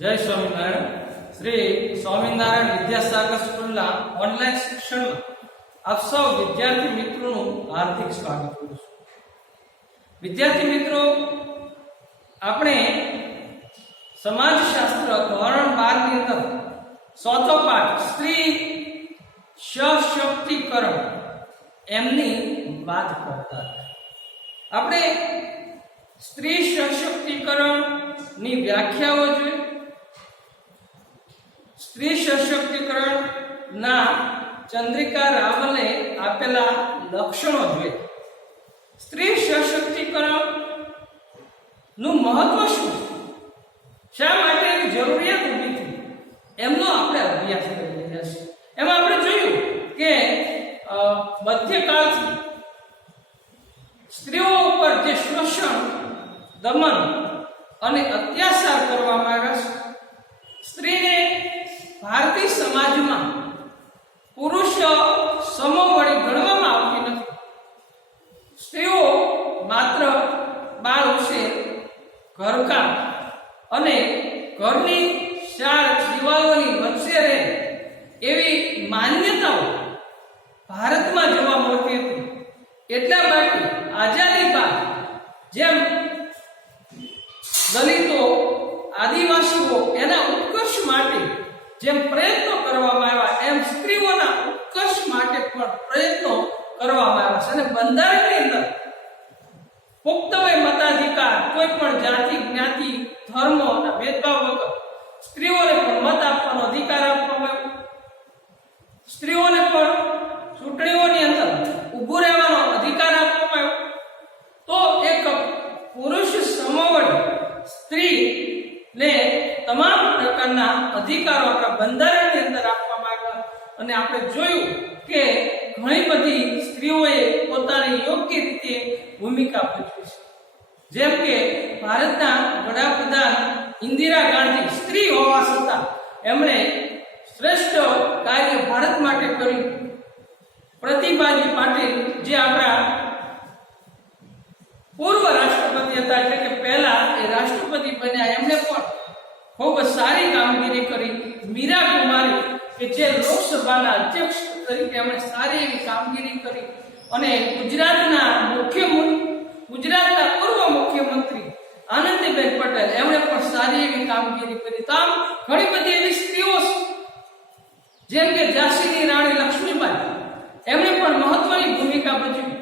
જય સ્વામિનારાયણ. શ્રી સ્વામિનારાયણ વિદ્યાસાગર સ્કૂલના ઓનલાઈન શિક્ષણમાં આપ સૌ વિદ્યાર્થી મિત્રોનું હાર્દિક સ્વાગત કરું છું. વિદ્યાર્થી મિત્રો, આપણે સમાજશાસ્ત્ર ધોરણ 12 ની અંદર ચોથો પાઠ સ્ત્રી સશક્તિકરણ એમની વાત કરતા હતા. આપણે સ્ત્રી સશક્તિકરણ ની વ્યાખ્યાઓ જોઈ, સ્ત્રી સશક્તિકરણ ના ચંદ્રિકા રાવલે આપેલા લક્ષણો જોઈએ. સ્ત્રી સશક્તિકરણ નું મહત્વ શું છે, શા માટે એની જરૂરિયાત ઊભી થઈ, એમનો આપણે અભ્યાસ કરી રહ્યા છીએ. એમાં આપણે જોયું કે મધ્યકાળથી સ્ત્રીઓ ઉપર જે શોષણ, દમન અને અત્યાચાર કરવામાં આવ્યા છે, સ્ત્રીને ભારતીય સમાજમાં પુરુષ સમોવડી ગણવામાં આવતી નથી. સ્ત્રીઓ માત્ર બાળ ઉછેર, ઘરકામ અને ઘરની ચાર દિવાલોની વચ્ચે રહે એવી માન્યતાઓ ભારતમાં જોવા મળતી હતી. એટલા માટે આઝાદી બાદ જેમ દલિતો, આદિવાસીઓ એના ઉત્કર્ષ માટે જેમ પ્રયત્નો કરવામાં આવ્યા, એમ સ્ત્રીઓના ઉત્કર્ષ માટે પણ પ્રયત્નો કરવામાં આવ્યા છે. અને બંધારણની અંદર પુખ્તવય મતાધિકાર, કોઈ પણ જાતિ, જ્ઞાતિ, ધર્મ અને ભેદભાવ વગર સ્ત્રીઓને પણ મત આપવાનો અધિકાર આપવામાં આવ્યો. સ્ત્રીઓને પણ ચૂંટણીઓની અંદર ઊભું રહેવાનો અધિકાર આપવામાં આવ્યો. તો એક પુરુષ સમોવડી સ્ત્રીને તમામ પ્રકારના અધિકારો આપણા બંધારણની અંદર આપવામાં આવ્યા. અને આપણે જોયું કે ઘણી બધી સ્ત્રીઓએ પોતાની યોગ્ય રીતે ભૂમિકા ભજવી છે. જેમ કે ભારતના વડાપ્રધાન ઇન્દિરા ગાંધી સ્ત્રી હોવા છતાં એમણે શ્રેષ્ઠ કાર્ય ભારત માટે કર્યું. પ્રતિભાજી પાટીલ જે આપણા પૂર્વ રાષ્ટ્રપતિ હતા, એટલે કે પહેલા એ રાષ્ટ્રપતિ બન્યા, એમણે પણ ખૂબ સારી કામગીરી કરી. મીરા કુમારી કે જે લોકસભાના અધ્યક્ષ તરીકે એમણે સારી એવી કામગીરી કરી. અને ગુજરાતના પૂર્વ મુખ્યમંત્રી આનંદીબેન પટેલ, એમણે પણ સારી એવી કામગીરી કરી. તો આમ ઘણી બધી એવી સ્ત્રીઓ જેમ કે ઝાંસીની રાણી લક્ષ્મીબાઈ, એમણે પણ મહત્વની ભૂમિકા ભજવી.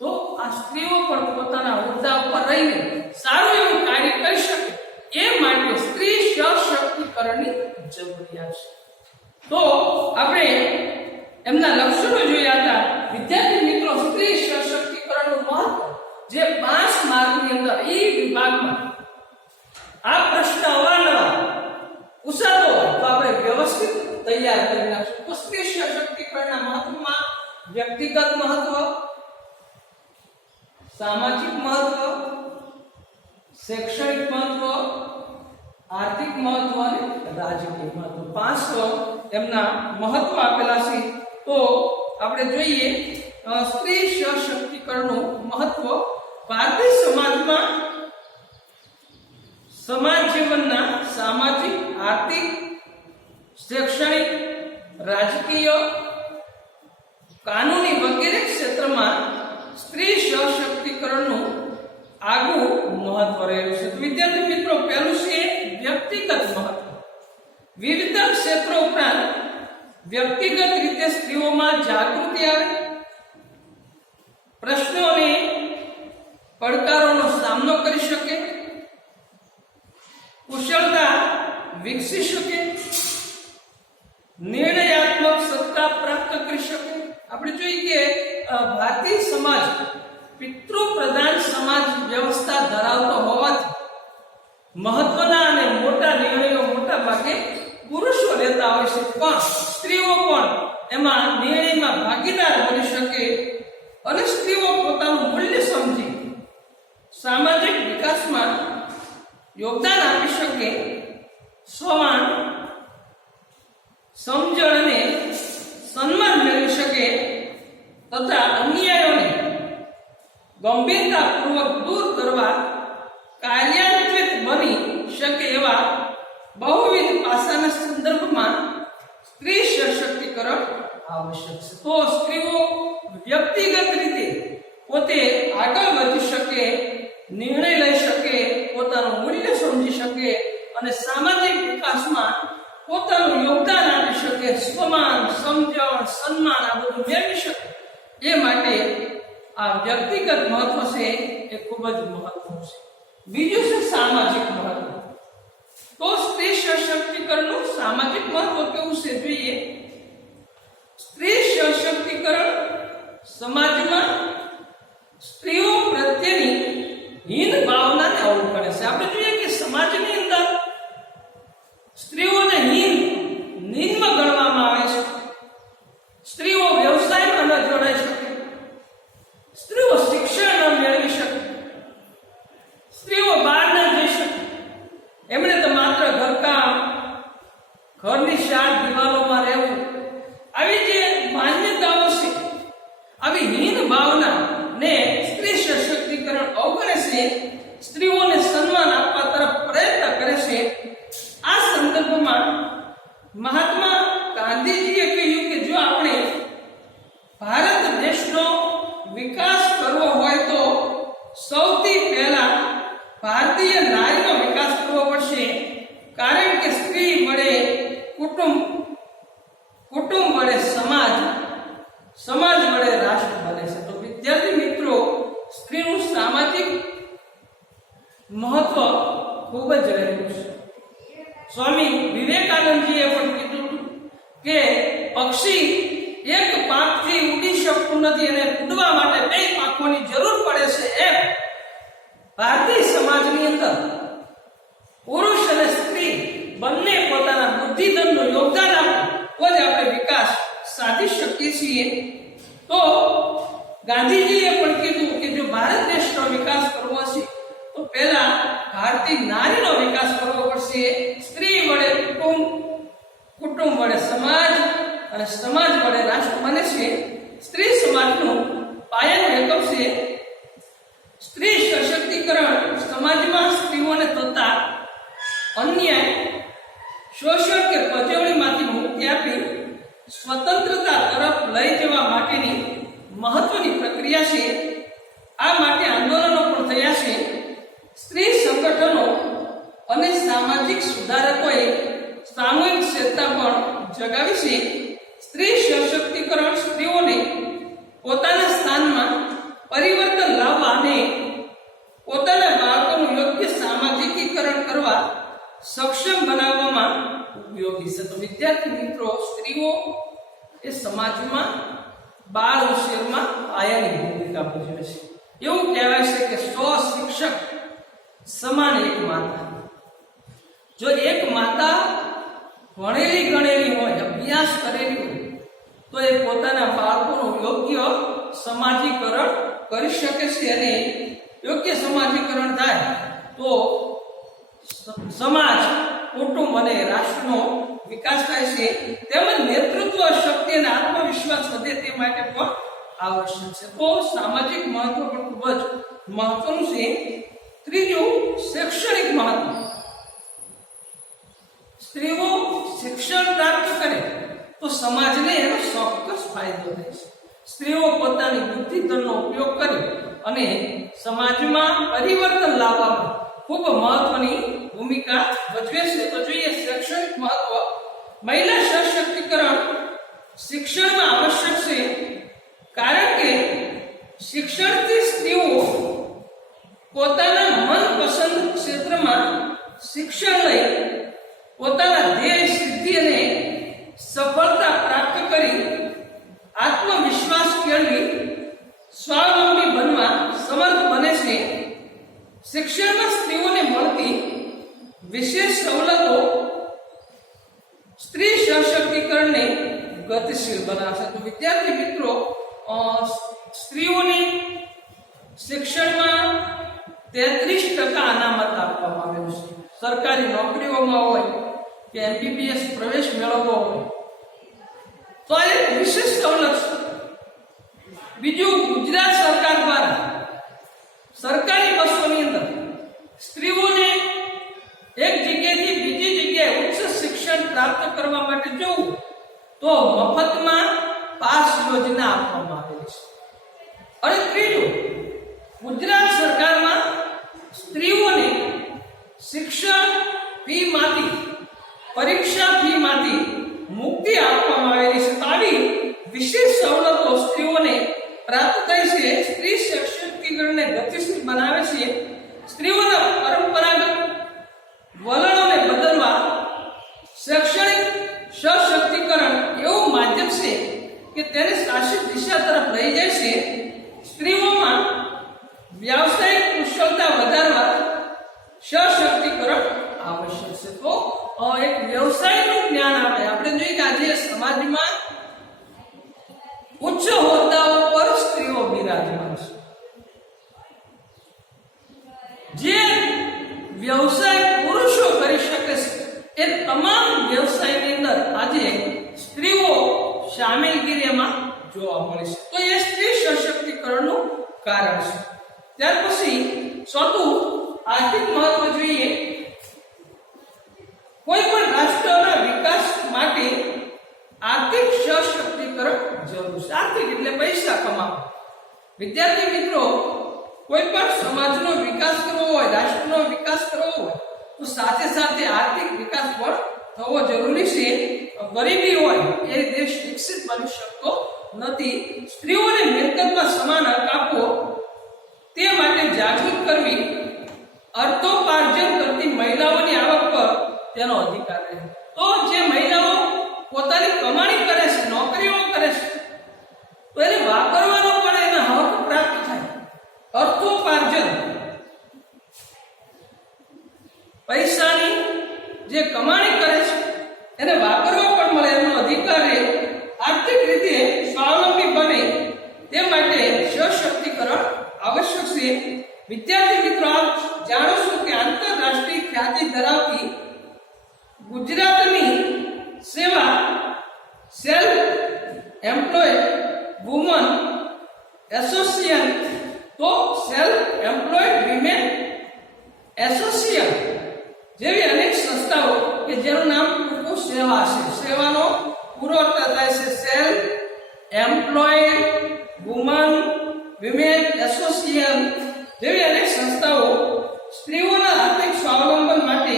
તો આ સ્ત્રીઓ પણ પોતાના હોદ્દા ઉપર રહીને સારું એવું કાર્ય કરી શકે એ માટે સ્ત્રી સશક્તિકરણની જરૂરિયાત છે. તો આપણે એમના લક્ષણો જોયા હતા. વિદ્યાર્થી મિત્રો, સ્ત્રી સશક્તિકરણનું મહત્વ જે 5 માર્કની અંદર ઈ વિભાગમાં આ પ્રશ્ન અવારનવાર પૂછાતો હોય તો આપણે વ્યવસ્થિત તૈયાર કરી નાખશું. તો સ્ત્રી સશક્તિકરણના મહત્વમાં વ્યક્તિગત મહત્વ, સામાજિક મહત્વ, શૈક્ષણિક મહત્વ, આર્થિક મહત્વ અને રાજકીય મહત્વ, 5 એમના મહત્વ આપેલા છે. તો આપણે જોઈએ સ્ત્રી સશક્તિકરણનું મહત્વ ભારતીય સમાજમાં સમાજ જીવનના સામાજિક, આર્થિક, શૈક્ષણિક, રાજકીય, કાનૂની વગેરે ક્ષેત્રમાં સ્ત્રી સશક્તિકરણનું આગવું મહત્વ રહેલું છે. વિદ્યાર્થી મિત્રો, પહેલું છે વ્યક્તિગત મહત્વ. વિવિધ ક્ષેત્રો ઉપરાંત વ્યક્તિગત રીતે સ્ત્રીઓમાં જાગૃતિ આવે, પ્રશ્નો અને પડકારોનો સામનો કરી શકે, કુશળતા વિકસી શકે, નિર્ણયાત્મક સત્તા પ્રાપ્ત કરી શકે. આપણે જોઈએ કે ભારતીય સમાજ પિતૃ પ્રધાન સમાજ વ્યવસ્થા ધરાવતો હોવાથી મહત્વના અને મોટા નિર્ણયો મોટા ભાગે પુરુષો લેતા હોય છે, પણ સ્ત્રીઓ પણ એમાં નિર્ણયમાં ભાગીદાર બની શકે અને સ્ત્રીઓ પોતાનું મૂલ્ય સમજી સામાજિક વિકાસમાં યોગદાન આપી શકે, સ્વમાન, સમજણ અને સન્માન મેળવી શકે તથા અન્યાયોને ગંભીરતાપૂર્વક દૂર કરવા કાર્યાન્વિત બની શકે એવા બહુ બહુવિધ પાસાના સંદર્ભમાં સ્ત્રી સશક્તિકરણ આવશ્યક છે. તો સ્ત્રીઓ વ્યક્તિગત રીતે પોતે આગળ વધી શકે, નિર્ણય લઈ શકે, પોતાનું મૂલ્ય સમજી શકે અને સામાજિક વિકાસમાં પોતાનું યોગદાન આપી શકે, સ્વમાન, સમજણ, સન્માન આ બધું મેળવી શકે. એ માટે આ વ્યક્તિગત મહત્વ છે એ ખૂબ જ મહત્વનું છે. બીજું છે સામાજિક મહત્વ. તો સ્ત્રી સશક્તિકરણનું સામાજિક મહત્વ કેવું છે જોઈએ. સ્ત્રી સશક્તિકરણ સમાજમાં સ્ત્રીઓ પ્રત્યેની હીન ભાવનાને અવગણે છે. આપણે જોઈએ કે સમાજની અંદર સ્ત્રીઓને નીચમાં ગણવામાં આવે છે. સ્ત્રીઓ વ્યવસાયમાં ન જોડાઈ શકે, સ્ત્રીઓ શિક્ષણ ન મેળવી શકે, સ્ત્રીઓ બહાર ન જઈ શકે. એમણે તો માત્ર ઘરકામ, ઘરની ચાર દિવાલોમાં રહેવું, આવી જે માન્યતાઓ છે, આવી હીન ભાવના ને સ્ત્રી સશક્તિકરણ અવગણે છે, સ્ત્રીઓને સન્માન આપવા તરફ પ્રયત્ન કરે છે. આ સંદર્ભમાં મહાત્મા ગાંધીજીએ કહ્યું કે જો આપણે ભારત દેશનો વિકાસ કરવો હોય તો સૌથી પહેલા ભારતીય નારીનો વિકાસ કરવો પડશે. કારણ કે સ્ત્રી મળે કુટુંબ, કુટુંબ મળે સમાજ, સમાજ મળે રાષ્ટ્ર બને છે. તો વિદ્યાર્થી મિત્રો, સ્ત્રીનું સામાજિક મહત્વ ખૂબ જ રહેલું છે. સ્વામી વિવેકાનંદજીએ પણ કીધું કે પક્ષી એક પાંખથી ઉડી શકતું નથી અને ઉડવા માટે બે પાંખોની જરૂર પડે છે. એમ ભારતીય સમાજની અંદર પુરુષ અને સ્ત્રી બંને પોતાના બુદ્ધિધનનું યોગદાન આપે તો જ આપણે વિકાસ સાધી શકીએ છીએ. તો ગાંધીજીએ પણ કીધું કે જો ભારત દેશનો વિકાસ કરવો છે તો પહેલા ભારતીય નારીનો વિકાસ કરવો પડશે. સ્ત્રી વડે કુટુંબ, કુટુંબ વડે સમાજ અને સમાજ વડે રાષ્ટ્ર બને છે. સ્ત્રી સમાજનું પાયાનું એકમ છે. સ્ત્રી સશક્તિકરણ સમાજમાં સ્ત્રીઓને થતા અન્યાય, શોષણ કે પજવણીમાંથી મુક્તિ આપી સ્વતંત્રતા તરફ લઈ જવા માટેની મહત્વની પ્રક્રિયા છે. આ માટે આંદોલનો પણ થયા છે. સ્ત્રી સંગઠનો અને સામાજિક સુધારકોએ સામૂહિક ચેતના પણ જગાવી છે. સ્ત્રી સશક્તિકરણ સ્ત્રીઓને પોતાના સ્થાનમાં પરિવર્તન લાવવા અને પોતાના બાળકોનું યોગ્ય સામાજિકીકરણ કરવા સક્ષમ બનાવવામાં ઉપયોગી છે. તો વિદ્યાર્થી મિત્રો, સ્ત્રીઓ એ સમાજમાં બાળ ઉછેરમાં પાયાની ભૂમિકા ભજવે છે. એવું કહેવાય છે કે 100 શિક્ષક સમાન એક માતા. જો એક માતા ભણેલી ગણેલી હોય, અભ્યાસ કરેલી હોય, તો એ પોતાના બાળકોનું યોગ્ય સમાજીકરણ કરી શકે છે અને યોગ્ય સમાજીકરણ થાય તો સમાજ, કુટુંબ અને રાષ્ટ્રનો વિકાસ થાય છે. તેમજ નેતૃત્વ શક્તિ અને આત્મવિશ્વાસ વધે તે માટે પણ આવશ્યક છે. તો સામાજિક મહત્વ પણ ખૂબ જ મહત્વનું છે. ત્રીજું, શૈક્ષણિક મહત્વ. સ્ત્રીઓ શિક્ષણ પ્રાપ્ત કરે તો સમાજને એનો ચોક્કસ ફાયદો થાય છે. સ્ત્રીઓ પોતાની બુદ્ધિધનનો ઉપયોગ કરી અને સમાજમાં પરિવર્તન લાવવામાં ખૂબ મહત્વની ભૂમિકા ભજવે છે. તો જોઈએ શૈક્ષણિક મહત્વ. મહિલા સશક્તિકરણ શિક્ષણમાં આવશ્યક છે. કારણ કે શિક્ષણથી સ્ત્રીઓ પોતાના મનપસંદ ક્ષેત્રમાં શિક્ષણ લઈ પોતાના ધ્યેય, સિદ્ધિ અને સફળતા પ્રાપ્ત કરી આત્મવિશ્વાસ કેળવી સ્વાવલંબી બનવા સમર્થ બને છે. શિક્ષણમાં સ્ત્રીઓને મળતી વિશેષ સવલતો સ્ત્રી સશક્તિકરણને ગતિશીલ બનાવશે. તો વિદ્યાર્થી મિત્રો, સ્ત્રીઓની શિક્ષણમાં 33% અનામત આપવામાં આવેલું છે. સરકારી નોકરીઓમાં હોય કે MBBS પ્રવેશ મેળવવો હોય તો આ એક વિશેષ સવલત છે. બીજું, ગુજરાત સરકાર દ્વારા સરકારી બસોની અંદર સ્ત્રીઓને એક જગ્યાએથી બીજી જગ્યાએ ઉચ્ચ શિક્ષણ પ્રાપ્ત કરવા માટે જવું તો મફતમાં પાસ યોજના આપવામાં આવેલી છે. અને ત્રીજું, ગુજરાત સરકારમાં સ્ત્રીઓને શિક્ષણ ફીમાંથી, પરીક્ષા ફીમાંથી મુક્તિ આપવામાં આવેલી છે. આવી વિશેષ સવલતો સ્ત્રીઓને પ્રાપ્ત થઈ છે. સ્ત્રી સશક્તિકરણને ગતિશીલ બનાવે છે. સ્ત્રીઓના પરંપરાગત વલણોને બદલવા શૈક્ષણિક સશક્તિકરણ એવું માધ્યમ છે કે તેને શાસિત દિશા તરફ લઈ જાય છે. સ્ત્રીઓમાં વ્યાવસાયિક કુશળતા વધારવા સશક્તિકરણ આવશ્યક છે. તો એક વ્યવસાયનું જ્ઞાન આપે. આપણે જોઈએ કે આજે સમાજમાં ઉચ્ચ હોદ્દાઓ પર સ્ત્રીઓ બિરાજમાન છે. જે વ્યવસાય પુરુષો કરી શકે છે એ તમામ વ્યવસાયની અંદર આજે સ્ત્રીઓ શામેલગીરીમાં જોવા મળે છે. તો એ સ્ત્રી સશક્તિકરણનું કારણ છે. ત્યાર પછી ચોથું, આર્થિક મહત્વ જોઈએ. કોઈ પણ રાષ્ટ્રના વિકાસ માટે આર્થિક સશક્તિકરણ જરૂર છે. આર્થિક એટલે પૈસા કમાવા. વિદ્યાર્થી મિત્રો, કોઈ પણ સમાજનો વિકાસ કરવો હોય, રાષ્ટ્રનો વિકાસ કરવો હોય તો સાથે સાથે આર્થિક વિકાસ પણ થવો જરૂરી છે. ગરીબી હોય એ દેશ વિકસિત બની શકતો નથી. સ્ત્રીઓને મિલકતમાં સમાન હક આપવો, તે માટે જાગૃત કરવી, અર્થોપાર્જન કરતી મહિલાઓની આવક પર તેનો અધિકાર રહે. તો જે મહિલાઓ પોતાની કમાણી કરે છે, નોકરીઓ કરે છે, તો એને વાપરવાનો પણ એના હક પ્રાપ્ત થાય. અર્થોપાર્જન, પૈસાની જે કમાણી કરે છે એને વાપરવા પણ મળે, એનો અધિકાર રહે. આર્થિક રીતે સ્વાવલંબી બને તે માટે સશક્તિકરણ આવશ્યક છે. વિદ્યાર્થી મિત્રો, આપ જાણો છો કે આંતરરાષ્ટ્રીય ખ્યાતિ ધરાવતી ગુજરાતની સેવા સેલ્ફ એમ્પ્લોયડ વુમન એસોસિએશન, તો સેલ્ફ એમ્પ્લોયડ વિમેન એસોસિએશન જેવી અનેક સંસ્થાઓ કે જેનું નામ ટૂંકું સેવા છે, સેવાનો પૂરો અર્થ થાય છે self employed woman women association જેવી અનેક સંસ્થાઓ સ્ત્રીઓના આર્થિક સ્વાવલંબન માટે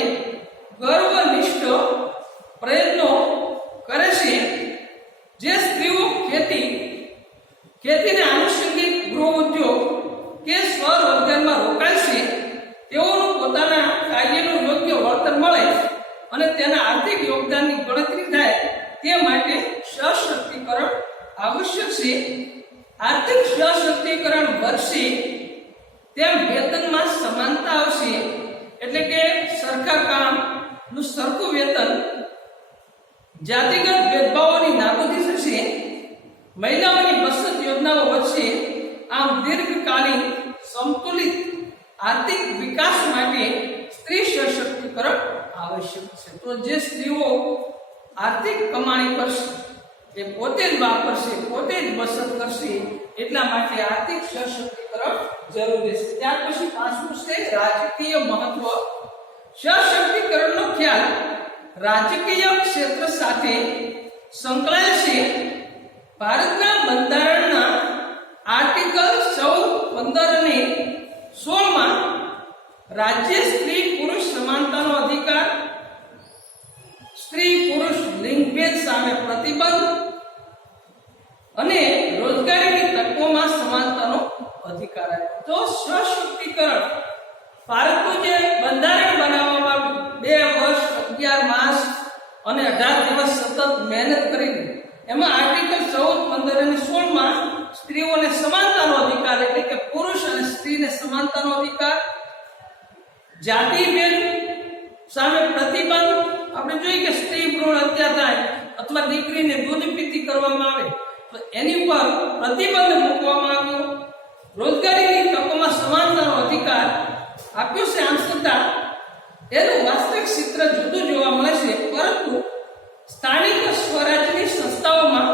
ગર્વનિષ્ઠ પ્રયત્નો કરે છે. જે સ્ત્રીઓ ખેતીને આનુષંગિક ગૃહ ઉદ્યોગ કે સ્વરોજગારમાં રોકાય છે, તેઓનું પોતાના કાર્યનું યોગ્ય વળતર મળે અને તેના આર્થિક યોગદાનની ગણતરી થાય તે માટે સશક્તિકરણ આવશ્યક છે. આર્થિક સશક્તિકરણ વધશે તેમ વેતનમાં સમાનતા આવશે. એટલે કે સરખા કામનું સરખું વેતન, જાતિગત ભેદભાવોની નાબૂદી થશે, મહિલાઓની બચત યોજનાઓ વધશે. આમ દીર્ઘકાલીન સમતુલિત આર્થિક વિકાસ માટે સ્ત્રી સશક્તિકરણ આવશ્યક છે. તો જે સ્ત્રીઓ આર્થિક કમાણી કરશે એ પોતે જ વાપરશે, પોતે જ બચત કરશે, એટલા માટે આર્થિક સશક્તિકરણ જરૂરી છે. ત્યાર પછી પાંચમું છે રાજકીય મહત્વ. સશક્તિકરણનો ખ્યાલ રાજકીય ક્ષેત્ર સાથે સંકળાયેલ છે. ભારતના બંધારણના આર્ટિકલ 14, 15 અને 16 રાજ્ય સ્ત્રી પુરુષ સમાનતાનો અધિકાર, સ્ત્રી પુરુષ લિંગભેદ સામે પ્રતિબંધ અને રોજગારીની તકોમાં સમાનતાનો અધિકાર આપ્યો. તો સશક્તિકરણ, ભારતનું જે બંધારણ બનાવવામાં 2 વર્ષ 11 માસ અને 18 દિવસ સતત મહેનત કરીને એમાં આર્ટિકલ 14, 15 અને 16 સ્ત્રીઓને સમાનતાનો અધિકાર, એટલે કે પુરુષ અને સ્ત્રીને સમાનતાનો અધિકાર, જાતિભેદ સામે પ્રતિબંધ. આપણે જોઈએ કે સ્ત્રી ભ્રૂણ હત્યા થાય અથવા દીકરીને દૂધ પીતી કરવામાં આવે તો એની પર પ્રતિબંધ મૂકવામાં આવ્યો. રોજગારીની તકોમાં સમાનતાનો અધિકાર આપ્યો છે. આમ છતાં એનું વાસ્તવિક ચિત્ર જુદું જોવા મળે છે. પરંતુ સ્થાનિક સ્વરાજ્યની સંસ્થાઓમાં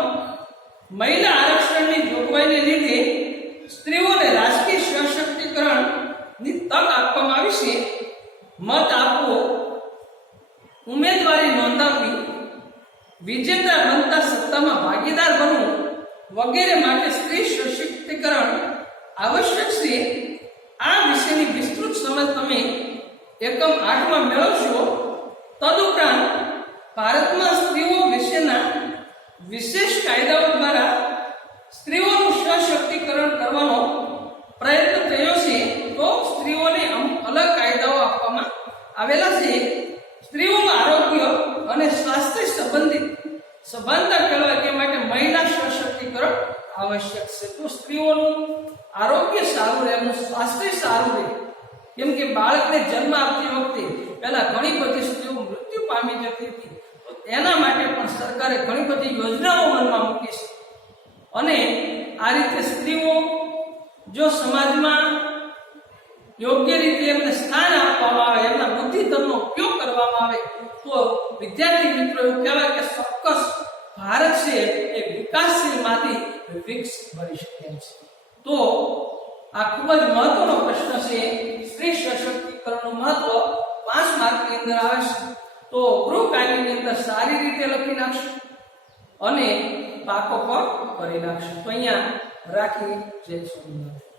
મહિલા આરક્ષણની જોગવાઈને લીધે સ્ત્રીઓને રાજકીય સશક્તિકરણની તક આપવામાં આવી છે. મત આપવો, ઉમેદવારી નોંધાવવી, વિજેતા બનતા સત્તામાં ભાગીદાર બનવું વગેરે માટે સ્ત્રી સશક્તિકરણ આવશ્યક છે. આ વિશેની વિસ્તૃત સમજ તમે એકમ 8 મેળવશો. તદુપરાંત ભારતમાં સ્ત્રીઓ વિશેના વિશેષ કાયદાઓ દ્વારા સ્ત્રીઓનું સશક્તિકરણ કરવાનો પ્રયત્ન થયો છે. તો સ્ત્રીઓને અમુક અલગ કાયદાઓ આપવામાં આવેલા છે. સ્ત્રીઓમાં આરોગ્ય અને સ્વાસ્થ્ય સંબંધિત સભાનતા કેળવાય તે માટે મહિલા સશક્તિકરણ આવશ્યક છે. તો સ્ત્રીઓનું આરોગ્ય સારું રહે, એમનું સ્વાસ્થ્ય સારું રહે. કેમ કે બાળકને જન્મ આપતી વખતે પહેલા ઘણી બધી સ્ત્રીઓ મૃત્યુ પામી જતી હતી. તો એના માટે પણ સરકારે ઘણી બધી યોજનાઓ અમલમાં મૂકી છે. અને આ રીતે સ્ત્રીઓ જો સમાજમાં યોગ્ય રીતે એમને સ્થાન આપવામાં આવે, એમના બુદ્ધિતમનો ઉપયોગ કરવામાં આવે, તો વિદ્યાર્થી મિત્રો એવું કહેવાય કે ચોક્કસ ભારત છે એ વિકાસશીલમાંથી વિકસિત બની શકે છે. તો આ ખૂબ જ મહત્વનો પ્રશ્ન છે. સ્ત્રી સશક્તિકરણનું મહત્વ 5 માર્કની અંદર આવે છે. તો ગૃહ કાર્યની અંદર સારી રીતે લખી નાખશો અને પાકો પર કરી નાખશો. તો અહીંયા રાખી જય સ્વામિનારાયણ.